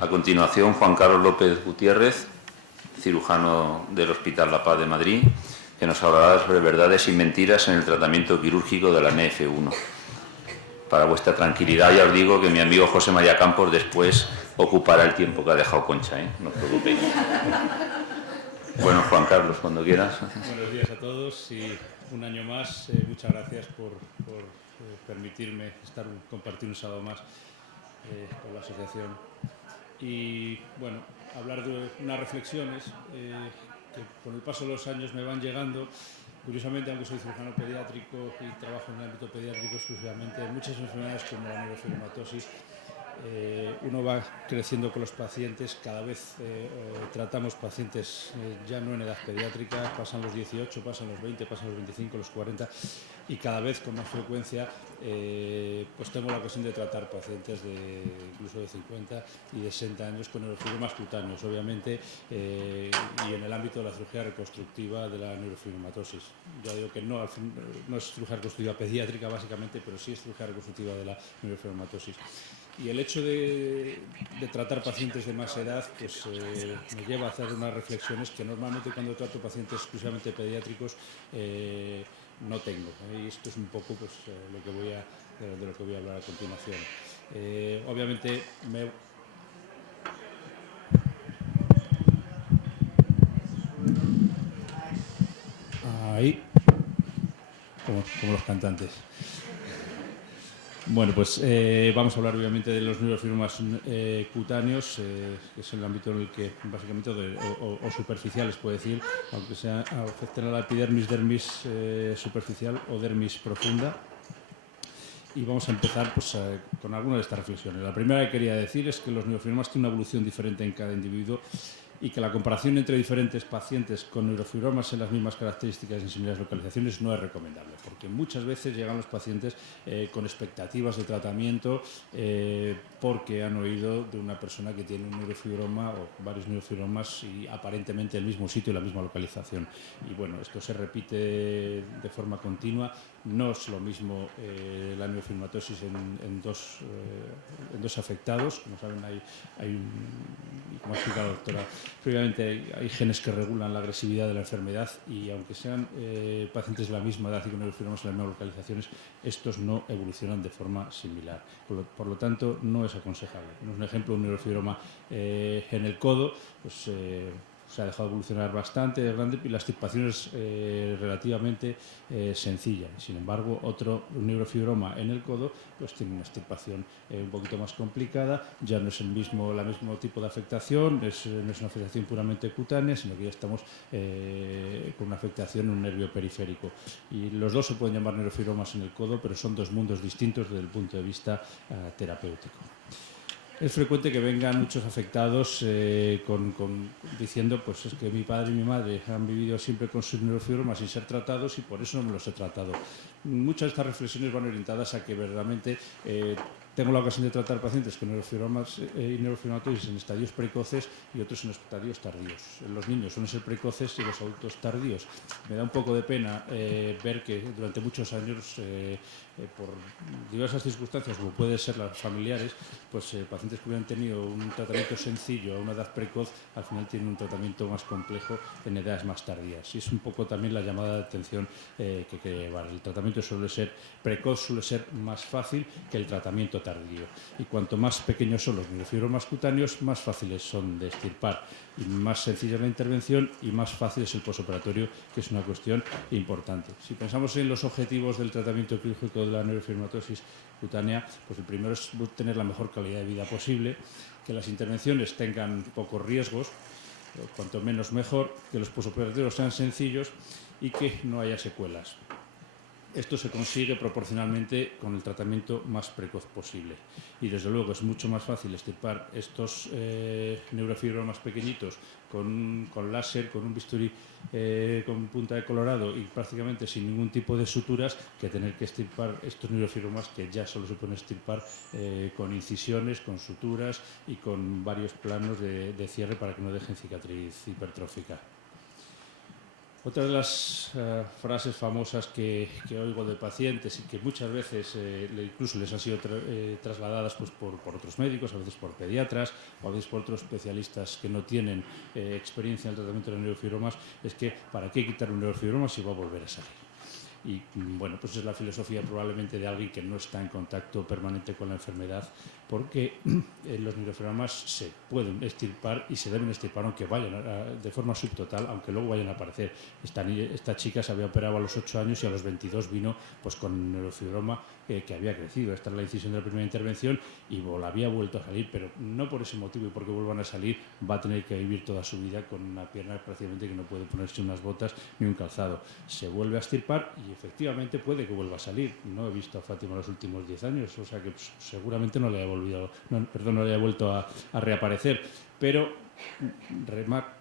A continuación, Juan Carlos López Gutiérrez, cirujano del Hospital La Paz de Madrid, que nos hablará sobre verdades y mentiras en el tratamiento quirúrgico de la NF1. Para vuestra tranquilidad, ya os digo que mi amigo José María Campos después ocupará el tiempo que ha dejado Concha, no os preocupéis. Bueno, Juan Carlos, cuando quieras. Buenos días a todos y un año más. Muchas gracias por permitirme compartir un sábado más con la asociación. Y bueno, hablar de unas reflexiones que con el paso de los años me van llegando. Curiosamente, aunque soy cirujano pediátrico y trabajo en el ámbito pediátrico exclusivamente, en muchas enfermedades como la neurofibromatosis, uno va creciendo con los pacientes, cada vez tratamos pacientes ya no en edad pediátrica, pasan los 18, pasan los 20, pasan los 25, los 40 y cada vez con más frecuencia pues tengo la ocasión de tratar pacientes incluso de 50 y de 60 años con neurofibromas cutáneos, obviamente, y en el ámbito de la cirugía reconstructiva de la neurofibromatosis. Ya digo que no es cirugía reconstructiva pediátrica básicamente, pero sí es cirugía reconstructiva de la neurofibromatosis. Y el hecho de tratar pacientes de más edad pues, me lleva a hacer unas reflexiones que normalmente cuando trato pacientes exclusivamente pediátricos no tengo. Y esto es un poco pues, de lo que voy a hablar a continuación. Obviamente ahí, como los cantantes. Bueno, pues vamos a hablar obviamente de los neurofibromas cutáneos, que es el ámbito en el que básicamente, o superficiales puede decir, aunque afecten a la epidermis, dermis superficial o dermis profunda. Y vamos a empezar pues, con algunas de estas reflexiones. La primera que quería decir es que los neurofibromas tienen una evolución diferente en cada individuo y que la comparación entre diferentes pacientes con neurofibromas en las mismas características y en similares localizaciones no es recomendable, porque muchas veces llegan los pacientes con expectativas de tratamiento porque han oído de una persona que tiene un neurofibroma o varios neurofibromas y aparentemente el mismo sitio y la misma localización. Y bueno, esto se repite de forma continua. No es lo mismo la neurofibromatosis en dos afectados. Como saben, como ha explicado la doctora previamente, hay genes que regulan la agresividad de la enfermedad y aunque sean pacientes de la misma edad y con neurofibromas en las mismas localizaciones, estos no evolucionan de forma similar. Por lo tanto, no es aconsejable. Un ejemplo, un neurofibroma en el codo, pues se ha dejado evolucionar bastante, es grande y la extirpación es relativamente sencilla. Sin embargo, un neurofibroma en el codo pues tiene una extirpación un poquito más complicada, ya no es el mismo tipo de afectación, no es una afectación puramente cutánea, sino que ya estamos con una afectación en un nervio periférico. Y los dos se pueden llamar neurofibromas en el codo, pero son dos mundos distintos desde el punto de vista terapéutico. Es frecuente que vengan muchos afectados diciendo pues es que mi padre y mi madre han vivido siempre con sus neurofibromas sin ser tratados y por eso no me los he tratado. Muchas de estas reflexiones van orientadas a que verdaderamente tengo la ocasión de tratar pacientes con neurofibromas y neurofibromatosis en estadios precoces y otros en estadios tardíos. Los niños suelen ser precoces y los adultos tardíos. Me da un poco de pena ver que durante muchos años, por diversas circunstancias, como pueden ser las familiares, pues pacientes que hubieran tenido un tratamiento sencillo a una edad precoz, al final tienen un tratamiento más complejo en edades más tardías. Y es un poco también la llamada de atención que hay que llevar. El tratamiento precoz suele ser más fácil que el tratamiento tardío. Y cuanto más pequeños son los neurofibromas cutáneos, más fáciles son de extirpar. Y más sencilla es la intervención y más fácil es el posoperatorio, que es una cuestión importante. Si pensamos en los objetivos del tratamiento quirúrgico de la neurofibromatosis cutánea, pues el primero es tener la mejor calidad de vida posible, que las intervenciones tengan pocos riesgos, cuanto menos mejor, que los posoperatorios sean sencillos y que no haya secuelas. Esto se consigue proporcionalmente con el tratamiento más precoz posible. Y desde luego es mucho más fácil extirpar estos neurofibromas pequeñitos con láser, con un bisturí con punta de colorado y prácticamente sin ningún tipo de suturas, que tener que extirpar estos neurofibromas que ya solo se pueden extirpar con incisiones, con suturas y con varios planos de cierre para que no dejen cicatriz hipertrófica. Otra de las frases famosas que oigo de pacientes y que muchas veces incluso les han sido trasladadas pues, por otros médicos, a veces por pediatras o a veces por otros especialistas que no tienen experiencia en el tratamiento de neurofibromas, es que ¿para qué quitar un neurofibroma si va a volver a salir? Y bueno, pues es la filosofía probablemente de alguien que no está en contacto permanente con la enfermedad, porque los neurofibromas se pueden extirpar y se deben extirpar aunque vayan de forma subtotal, aunque luego vayan a aparecer. Esta chica se había operado a los 8 años y a los 22 vino pues con un neurofibroma que había crecido. Esta es la incisión de la primera intervención y había vuelto a salir, pero no por ese motivo y porque vuelvan a salir va a tener que vivir toda su vida con una pierna prácticamente que no puede ponerse unas botas ni un calzado. Se vuelve a extirpar y efectivamente puede que vuelva a salir. No he visto a Fátima los últimos 10 años, o sea que pues, seguramente no le haya vuelto a reaparecer, pero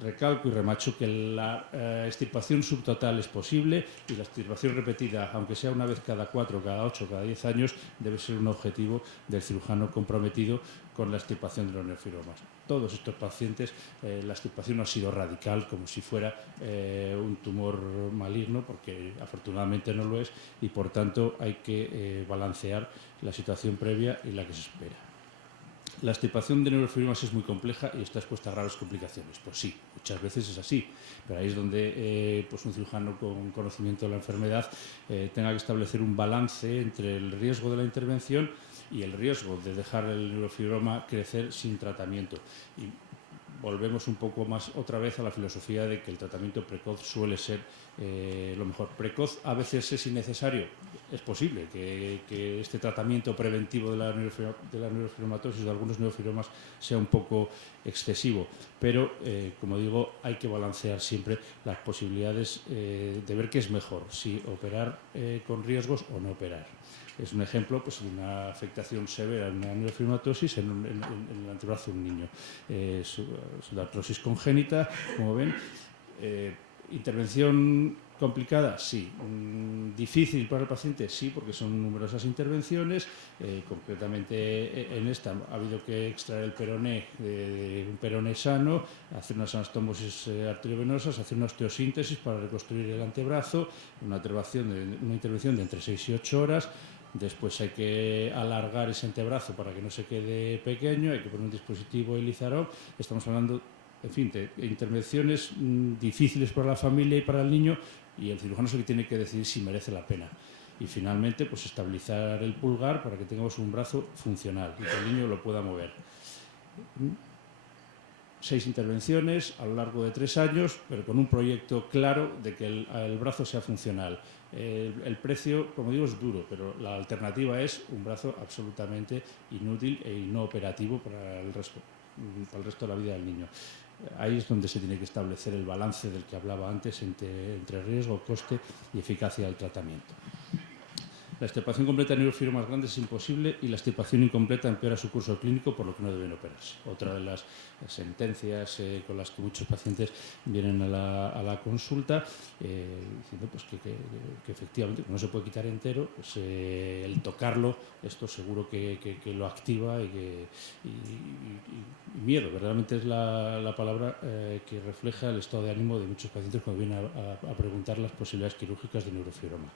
recalco y remacho que la extirpación subtotal es posible y la extirpación repetida, aunque sea una vez cada 4, cada 8, cada 10 años, debe ser un objetivo del cirujano comprometido con la extirpación de los neurofibromas. Todos estos pacientes la extirpación no ha sido radical, como si fuera un tumor maligno, porque afortunadamente no lo es y por tanto hay que balancear la situación previa y la que se espera. La extirpación de neurofibromas es muy compleja y está expuesta a graves complicaciones. Pues sí, muchas veces es así, pero ahí es donde pues un cirujano con conocimiento de la enfermedad tenga que establecer un balance entre el riesgo de la intervención y el riesgo de dejar el neurofibroma crecer sin tratamiento. Y volvemos un poco más otra vez a la filosofía de que el tratamiento precoz suele ser lo mejor. Precoz a veces es innecesario. Es posible que este tratamiento preventivo de la neurofibromatosis de algunos neurofibromas sea un poco excesivo, pero como digo, hay que balancear siempre las posibilidades de ver qué es mejor, si operar con riesgos o no operar. Es un ejemplo pues, de una afectación severa en una neurofibromatosis en el antebrazo de un niño. Es una artrosis congénita, como ven. ¿Intervención complicada? Sí. ¿Difícil para el paciente? Sí, porque son numerosas intervenciones. Concretamente en esta ha habido que extraer el peroné de un peroné sano, hacer unas anastomosis arteriovenosas, hacer una osteosíntesis para reconstruir el antebrazo, una intervención de entre 6 y 8 horas. Después hay que alargar ese antebrazo para que no se quede pequeño, hay que poner un dispositivo Elizarov. Estamos hablando, en fin, de intervenciones difíciles para la familia y para el niño, y el cirujano es el que tiene que decidir si merece la pena. Y finalmente, pues estabilizar el pulgar para que tengamos un brazo funcional y que el niño lo pueda mover. 6 intervenciones a lo largo de 3 años, pero con un proyecto claro de que el brazo sea funcional. El precio, como digo, es duro, pero la alternativa es un brazo absolutamente inútil e inoperativo para el resto de la vida del niño. Ahí es donde se tiene que establecer el balance del que hablaba antes entre riesgo, coste y eficacia del tratamiento. La extirpación completa de neurofibromas grandes es imposible y la extirpación incompleta empeora su curso clínico, por lo que no deben operarse. Otra de las sentencias con las que muchos pacientes vienen a la consulta diciendo pues, que efectivamente no se puede quitar entero, pues, el tocarlo, esto seguro que lo activa y miedo, verdaderamente es la palabra que refleja el estado de ánimo de muchos pacientes cuando vienen a preguntar las posibilidades quirúrgicas de neurofibroma.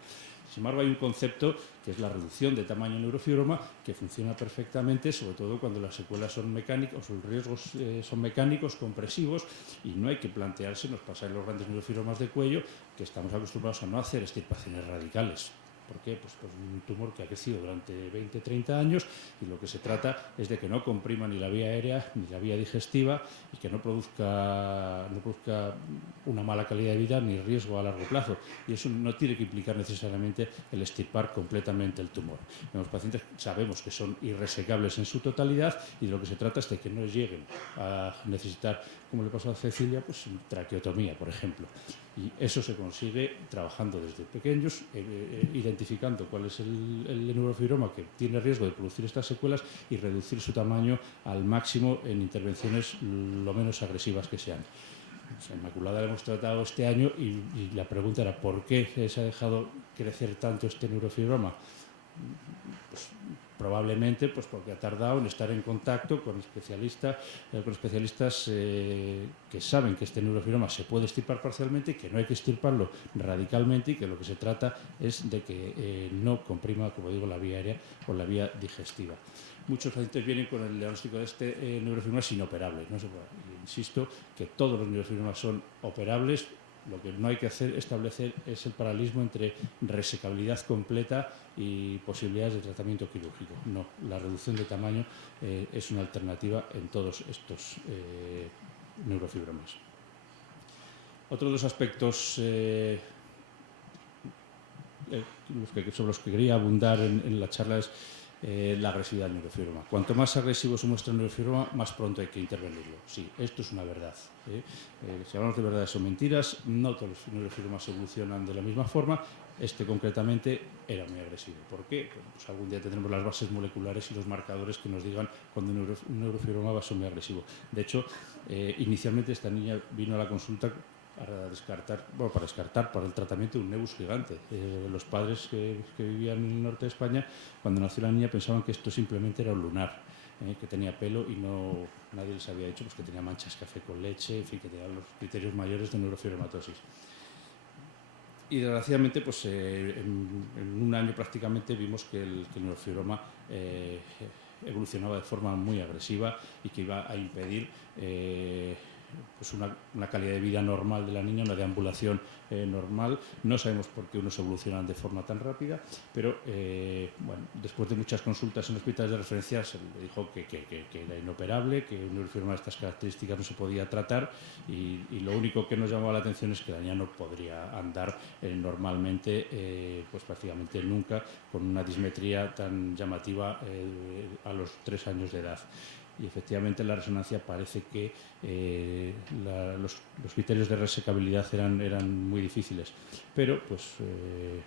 Sin embargo, hay un concepto que es la reducción de tamaño de neurofibroma que funciona perfectamente, sobre todo cuando las secuelas son mecánicas o los riesgos son mecánicos, compresivos, y no hay que plantearse, nos pasa en los grandes neurofibromas de cuello, que estamos acostumbrados a no hacer extirpaciones radicales. ¿Por qué? Pues un tumor que ha crecido durante 20, 30 años y lo que se trata es de que no comprima ni la vía aérea ni la vía digestiva y que no produzca una mala calidad de vida ni riesgo a largo plazo. Y eso no tiene que implicar necesariamente el extirpar completamente el tumor. Los pacientes sabemos que son irresecables en su totalidad y de lo que se trata es de que no lleguen a necesitar, como le pasó a Cecilia, pues traqueotomía, por ejemplo. Y eso se consigue trabajando desde pequeños, identificando cuál es el neurofibroma que tiene riesgo de producir estas secuelas y reducir su tamaño al máximo en intervenciones lo menos agresivas que sean. En Inmaculada la hemos tratado este año y la pregunta era ¿por qué se ha dejado crecer tanto este neurofibroma? Pues probablemente pues porque ha tardado en estar en contacto con especialistas que saben que este neurofibroma se puede extirpar parcialmente y que no hay que extirparlo radicalmente, y que lo que se trata es de que no comprima, como digo, la vía aérea o la vía digestiva. Muchos pacientes vienen con el diagnóstico de este neurofibroma sin operable. No se puede. Insisto que todos los neurofibromas son operables. Lo que no hay que establecer es el paralelismo entre resecabilidad completa y posibilidades de tratamiento quirúrgico. No, la reducción de tamaño es una alternativa en todos estos neurofibromas. Otro de los aspectos sobre los que quería abundar en la charla es la agresividad del neurofibroma. Cuanto más agresivo se muestra el neurofibroma, más pronto hay que intervenirlo. Sí, esto es una verdad. Si hablamos de verdades o mentiras, no todos los neurofibromas evolucionan de la misma forma. Este concretamente era muy agresivo. ¿Por qué? Pues algún día tendremos las bases moleculares y los marcadores que nos digan cuando un neurofibroma va a ser muy agresivo. De hecho, inicialmente esta niña vino a la consulta para descartar para el tratamiento de un nevus gigante. Los padres que vivían en el norte de España, cuando nació la niña, pensaban que esto simplemente era un lunar, que tenía pelo, y nadie les había dicho pues, que tenía manchas café con leche, en fin, que tenía los criterios mayores de neurofibromatosis. Y desgraciadamente, pues, en un año prácticamente vimos que el neurofibroma evolucionaba de forma muy agresiva y que iba a impedir pues una calidad de vida normal de la niña, una deambulación normal. No sabemos por qué unos evolucionan de forma tan rápida, pero bueno, después de muchas consultas en hospitales de referencia se le dijo que era inoperable, que un neurofibroma de estas características no se podía tratar, y lo único que nos llamaba la atención es que la niña no podría andar normalmente, pues prácticamente nunca, con una dismetría tan llamativa a los 3 años de edad. Y efectivamente en la resonancia parece que los criterios de resecabilidad eran muy difíciles, pero pues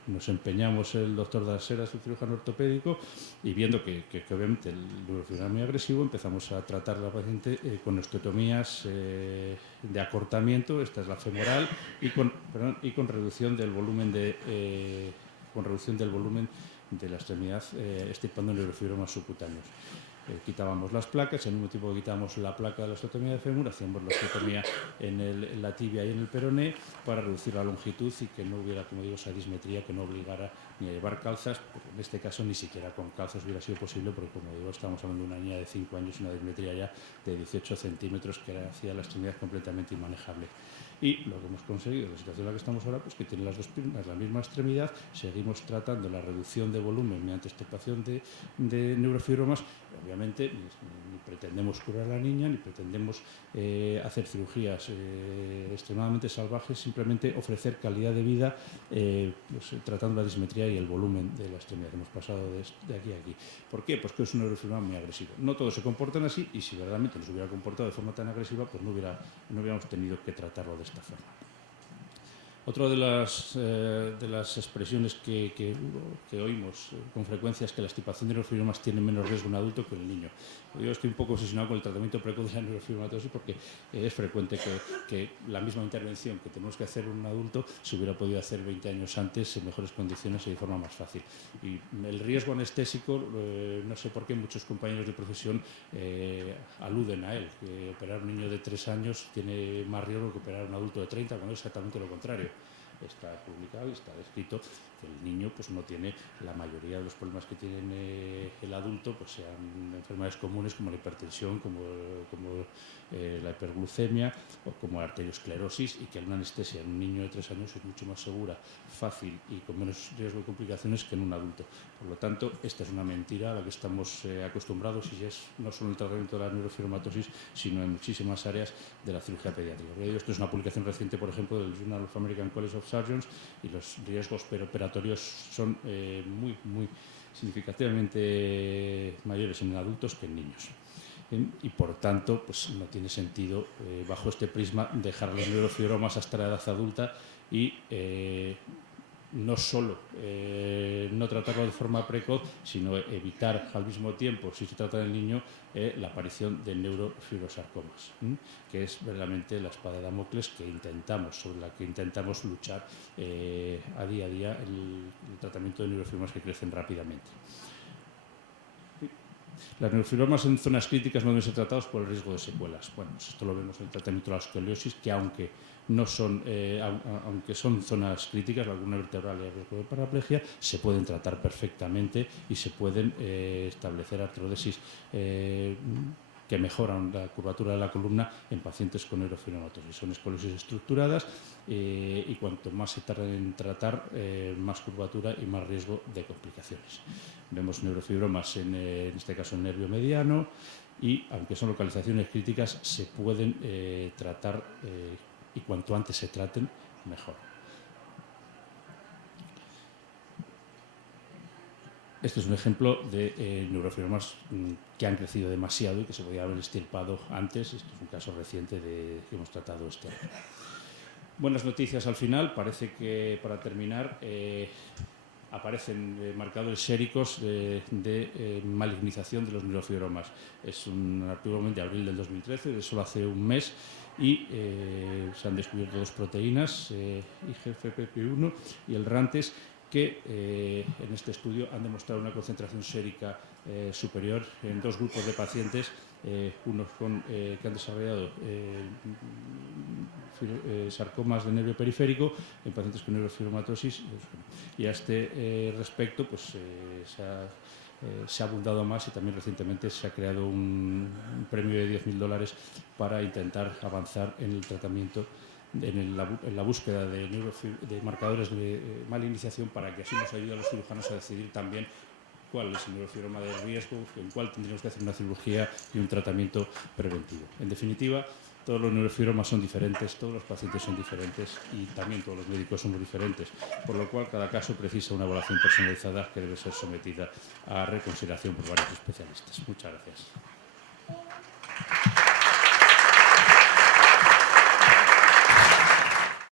nos empeñamos, el doctor Dalseras, el cirujano ortopédico, y viendo que obviamente el neurofibroma era muy agresivo, empezamos a tratar a la paciente con osteotomías de acortamiento, esta es la femoral, y con reducción del volumen de la extremidad, extirpando neurofibromas subcutáneos. Quitábamos las placas, al mismo tiempo que quitábamos la placa de la osteotomía de fémur, hacíamos la osteotomía en la tibia y en el peroné para reducir la longitud y que no hubiera, como digo, esa dismetría que no obligara ni a llevar calzas. En este caso ni siquiera con calzas hubiera sido posible, porque, como digo, estamos hablando de una niña de 5 años y una dismetría ya de 18 centímetros que hacía la extremidad completamente inmanejable. Y lo que hemos conseguido, en la situación en la que estamos ahora, pues que tiene las dos piernas la misma extremidad, seguimos tratando la reducción de volumen mediante extirpación de neurofibromas. Obviamente ni pretendemos curar a la niña, ni pretendemos hacer cirugías extremadamente salvajes, simplemente ofrecer calidad de vida pues, tratando la dismetría y el volumen de la extremidad. Hemos pasado de aquí a aquí. ¿Por qué? Pues que es un neurofibroma muy agresivo. No todos se comportan así, y si verdaderamente nos hubiera comportado de forma tan agresiva, pues no hubiéramos tenido que tratarlo de esta forma. Otra de las expresiones que oímos con frecuencia es que la extirpación de neurofibromas tiene menos riesgo en adulto que en el niño. Yo estoy un poco obsesionado con el tratamiento precoz de la neurofibromatosis, porque es frecuente que la misma intervención que tenemos que hacer en un adulto se hubiera podido hacer 20 años antes en mejores condiciones y de forma más fácil. Y el riesgo anestésico, no sé por qué muchos compañeros de profesión aluden a él, que operar a un niño de 3 años tiene más riesgo que operar a un adulto de 30, cuando es exactamente lo contrario. Está publicado y está descrito que el niño pues no tiene la mayoría de los problemas que tiene el adulto, pues sean enfermedades comunes como la hipertensión, como la hiperglucemia o como la arteriosclerosis, y que una anestesia en un niño de 3 años es mucho más segura, fácil y con menos riesgo de complicaciones que en un adulto. Por lo tanto, esta es una mentira a la que estamos acostumbrados, y es no solo en el tratamiento de la neurofibromatosis, sino en muchísimas áreas de la cirugía pediátrica. Esto es una publicación reciente, por ejemplo, del Journal of American College of Surgeons, y los riesgos perioperatorios son muy significativamente mayores en adultos que en niños. Y por tanto, pues no tiene sentido, bajo este prisma, dejar los neurofibromas hasta la edad adulta y no solo no tratarlo de forma precoz, sino evitar al mismo tiempo, si se trata del niño, la aparición de neurofibrosarcomas, que es verdaderamente la espada de Damocles sobre la que intentamos luchar a día el tratamiento de neurofibromas que crecen rápidamente. Las neurofibromas en zonas críticas no deben ser tratados por el riesgo de secuelas. Bueno, pues esto lo vemos en el tratamiento de la escoliosis, que aunque son zonas críticas, la columna vertebral y el riesgo de paraplegia, se pueden tratar perfectamente y se pueden establecer artrodesis que mejoran la curvatura de la columna en pacientes con neurofibromatosis. Son escoliosis estructuradas y cuanto más se tarda en tratar, más curvatura y más riesgo de complicaciones. Vemos neurofibromas en este caso en nervio mediano y, aunque son localizaciones críticas, se pueden tratar y cuanto antes se traten, mejor. Este es un ejemplo de neurofibromas que han crecido demasiado y que se podía haber extirpado antes. Esto es un caso reciente que hemos tratado este año. Buenas noticias al final. Parece que, para terminar, aparecen marcadores séricos de malignización de los neurofibromas. Es un artículo de abril del 2013, de solo hace un mes, y se han descubierto dos proteínas, IGFP1 y el RANTES, que en este estudio han demostrado una concentración sérica superior en dos grupos de pacientes, unos que han desarrollado sarcomas de nervio periférico en pacientes con neurofibromatosis, y a este respecto pues, se ha abundado más, y también recientemente se ha creado un premio de $10.000 para intentar avanzar en el tratamiento, en la búsqueda de marcadores de malignización, para que así nos ayude a los cirujanos a decidir también cuál es el neurofibroma de riesgo, en cuál tendríamos que hacer una cirugía y un tratamiento preventivo. En definitiva, todos los neurofibromas son diferentes, todos los pacientes son diferentes y también todos los médicos somos diferentes, por lo cual cada caso precisa una evaluación personalizada que debe ser sometida a reconsideración por varios especialistas. Muchas gracias.